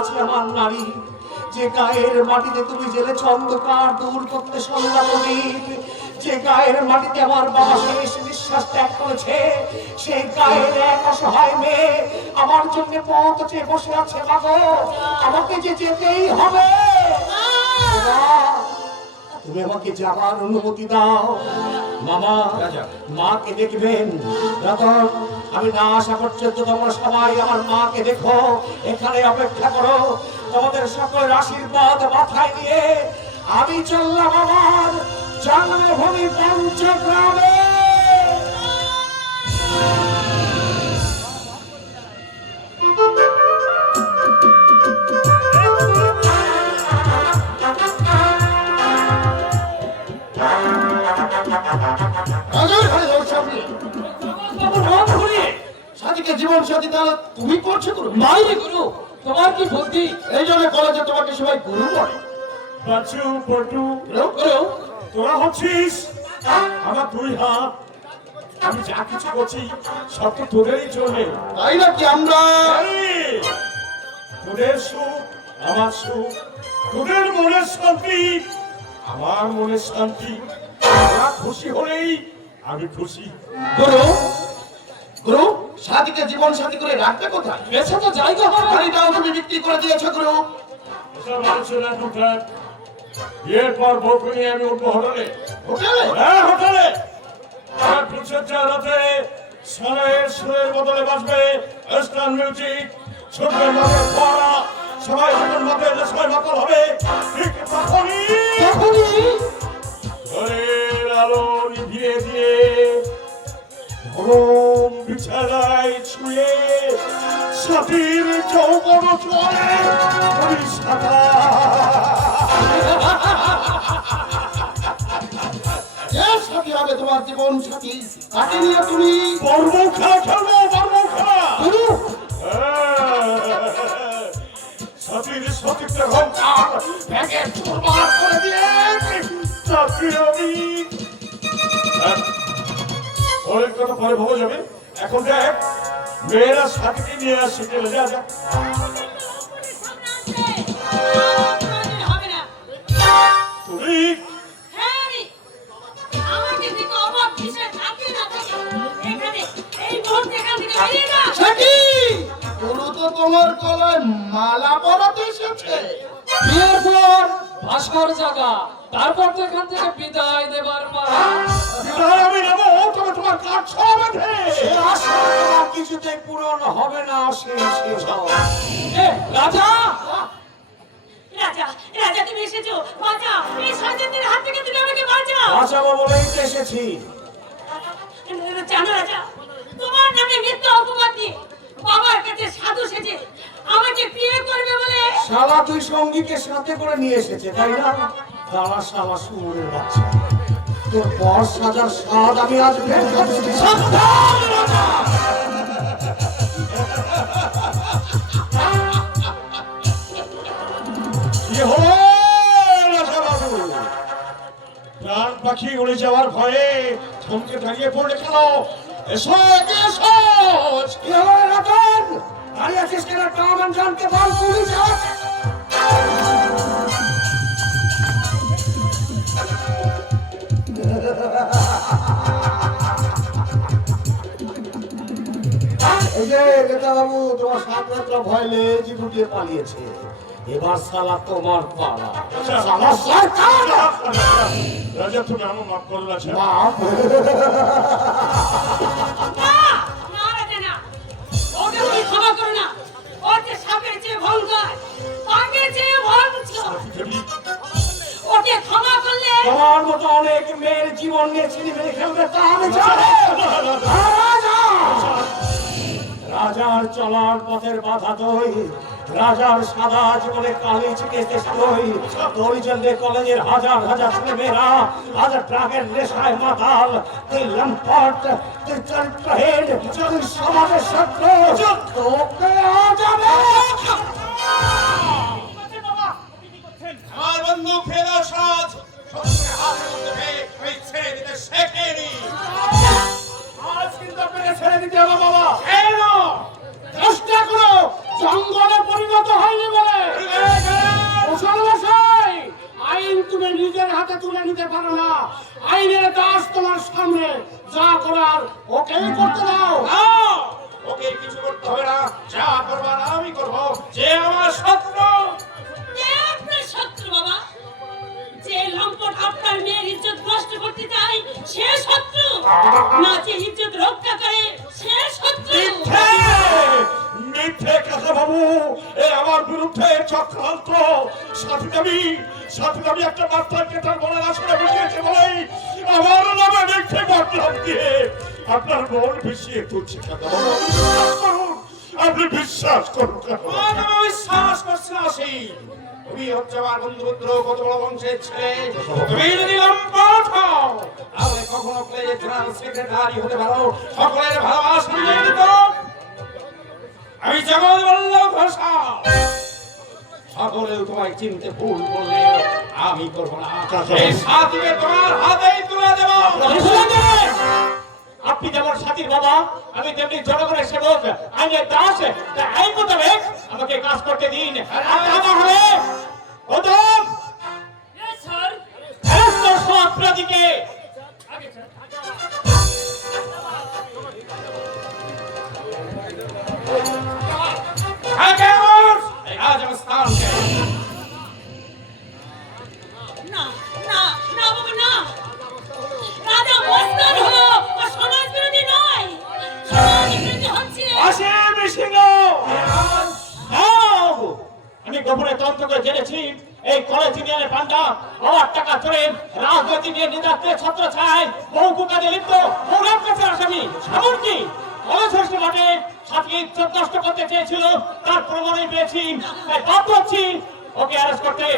আছে আমার নারী, যে গায়ের মাটিতে তুমি জেলেছ অন্ধকার দূর করতে সন্ধ্যা প্রদীপ, যে গায়ের মাটিতে আমার বাবা শেষ নিঃশ্বাস ত্যাগ করেছে, সেই গায়ের এক অসহায় মেয়ে আমার জন্য পথ চেয়ে বসে আছে। মাগো, আমাকে যে যেতেই হবে। তুমি আমাকে যাবার অনুমতি দাও। মামা, মাকে দেখবেন। রতন, আমি না আসা পর্যন্ত তোমরা সবাই আমার মাকে দেখো, এখানে অপেক্ষা করো। তোমাদের সকলের আশীর্বাদ মাথায় নিয়ে আমি চললাম আমার জন্মভূমি পঞ্চগ্রামে। জীবন সাথী তারা তুমি করছো গুরু? মাইরে গুরু, তোমার কি বুদ্ধি? এই জন্য কলেজে তোমাকে সবাই গুরু বলে। বাচ্চু পটু গুরু, তোরা হচ্ছিস আমার দুই হাত। আমি যা কিছু করছি সব তো তোদেরই চলবে, তাই নাকি? আমরা তোদের সুখ আমার সুখ, তোদের মনের শান্তি আমার মনের শান্তি। তোরা খুশি হলেই আমি খুশি। গুরু, গুরু, সাথীকে জীবন সাথী করে রাখতে কোথায়? বেছে তো জায়গা হবে। বাড়িটাও তুমি বিক্রি করে দিয়েছো গুরু। এসব আলোচনা কোথায়? বিয়ের পর বউকে নিয়ে আমি উঠবো হোটেলে। হোটেলে? হ্যাঁ, হোটেলে। আর ফুলসজ্জা রাতে সোনার সুরের বদলে বাজবে ওয়েস্টার্ন মিউজিক, ছুটবে মদের ফোয়ারা, সবাই যখন মদের নেশায় মাতাল হবে, ঠিক তখনই ঘরের আলো নিভিয়ে দিয়ে গরম বিছানায় শুয়ে সাথীর যৌবন জলে আমি সাদা। সাথী হবে তোমার জীবন সাথী, তাকে নিয়ে তুমি বর্মখা খেলবো, বর্মখা। গুরু, সাথীর সতীর্থ ঘন্টার ব্যাগে চুরমার করে দিয়ে তাকে আমি অনেক কথা পরে ভাবা যাবে। এখন দেখ মেয়েরা সাথীকে নিয়ে আসছে, চলে যা যা। তুমি গুরু তো তোমার গলায় মালা পরাতে এসেছে। বিয়ের পর ভাস্কর জাগা, তারপর তো এখান থেকে বিদায় দেবার পালা। বিদায় আমি নেবো, তবে তোমার কাজ হবে। কিছুতেই পূরণ হবে না। এ রাজা, রাজা, রাজা তুমি এসেছো, বাঁচাও, এই শয়তানদের হাত থেকে তুমি আমাকে বাঁচাও। বাঁচাবো বলেই তো এসেছি। জানো রাজা, তোমার নামে মিথ্যা অপবাদ দিয়ে বাবার কাছে সাধু সেজে আমাকে বিয়ে করবে বলে শালা তুই সঙ্গীকে সাথে করে নিয়ে এসেছে, তাই না? দাঁড়া শালা শুয়োরের বাচ্চা, তোর পর সাজার স্বাদ আমি আজ বের করছি। সাবধান রাজা! কি হলো রাজাবাবু? প্রাণ পাখি উড়ে যাওয়ার ভয়ে থমকে দাঁড়িয়ে পড়লে কেন? এসো, এসো। কি হলো রতন? দাঁড়িয়ে আছিস কেন? কামান জানতে বল, পুলিশ আস। এই যে নেতা বাবু, তোমার সাতরা ভয় লেজি গুটিয়ে পালিয়েছে। এবার শালা তোমার পালা। শালা সরকার রাজা, তুমি আমার মাফ করো রাজা। বাপ। না, না রাজা না, ওকে তুমি ক্ষমা করো না। ওর যে সাপের চেয়ে ভয়ঙ্কর, বাঘের চেয়ে ভয়ঙ্কর, ওকে ক্ষমা করলে তোমার মতো অনেক মেয়ের জীবন নিয়ে ছিনিমিনি খেলবে, তা আমি জানি। রাজার চলার পথের বাধা দই, রাজার সাদা জীবনে কালি ছিটেছে দই। তোর জন্য কলেজের হাজার হাজার ছেলেমেয়েরা আজ ট্রাকের নেশায় মাতাল। তুই লম্পট, তুই চরিত্রহীন, তুই সমাজের শত্রু, তোকে আজ আমি। আমার বন্ধু ফেরা সাজ শত্রুকে হাতের মধ্যে পেয়ে আমি ছেড়ে দিতে শেখেনি। আজ কিন্তু আপনাকে ছেড়ে দিতে হবে বাবা। চেষ্টা করো, জঙ্গলে পরিণত হয়নি বলে। হাতে তুলে নিতে পারো না। আইনের দাস তোমার সামনে, যা করার ওকেই করতে দাও। না, ওকে কিছু করতে হবে না, যা করবার আমি করবো। যে আমার শত্রু, কে আপনার শত্রু বাবা? যে লম্পট আপনার মেয়ের ইজ্জত নষ্ট করতে চায় সে শত্রু, না যে ইজ্জত রক্ষা করে সে শত্রু। মিথ্যে মিথ্যে কথা বাবু, এ আমার বিরুদ্ধে চক্রান্ত। সাথে আমি একটা মাস্টার কেটার বলার আসলে বুঝিয়েছে বলেই আমার নামে মিথ্যে বদনাম দিয়ে আপনার মন বিষিয়ে তুলছে। কথা বাবু, বিশ্বাস করুন, আপনি বিশ্বাস করুন। আমি বিশ্বাস করছি না। সেই তুমি হচ্ছে আমার বন্ধুপুত্র, কত বড় বংশের ছেলে। তুমি যদি লম্পট হও তাহলে কখনো কলেজের জেনারেল সেক্রেটারি হতে পারো, সকলের ভালোবাসা নিয়ে দিত। আমি জগৎ বল্লভ ঘোষাল, সকলেও তোমায় চিনতে ভুল করলে আমি করবো না। এই সাথীকে তোমার হাতেই তুলে দেবো। আপনি যেমন সাথীর বাবা, আমি তেমনি জনগণের সেবক, আইনের দাস। তাই আইন মোতাবেক আমাকে কাজ করতে দিন। আর তা না হলে গৌতম, স্যার সমস্ত সৎপ্রাদীকে আজ আমার স্থান না না না বাবা না, রাজা মস্তান হলো ও সমাজ বিরোধী নয়, সমাজ বিরোধী হচ্ছে অসীম সিংহ। আমি গোপনে তদন্ত করে জেনেছি এই কলেজ ইউনিয়নের পান্ডা আমার টাকা চড়ে রাজনীতি নিয়ে নির্যাতনের ছত্র ছায় বহু কুকাজে লিপ্ত ওনার কাছে আসামি। এমনকি কলেজের মাঠে সাথী ইজ্জত নষ্ট করতে চেয়েছিল, তার প্রমাণই পেয়েছি। তাই বাধ্য হচ্ছি ওকে অ্যারেস্ট করতে।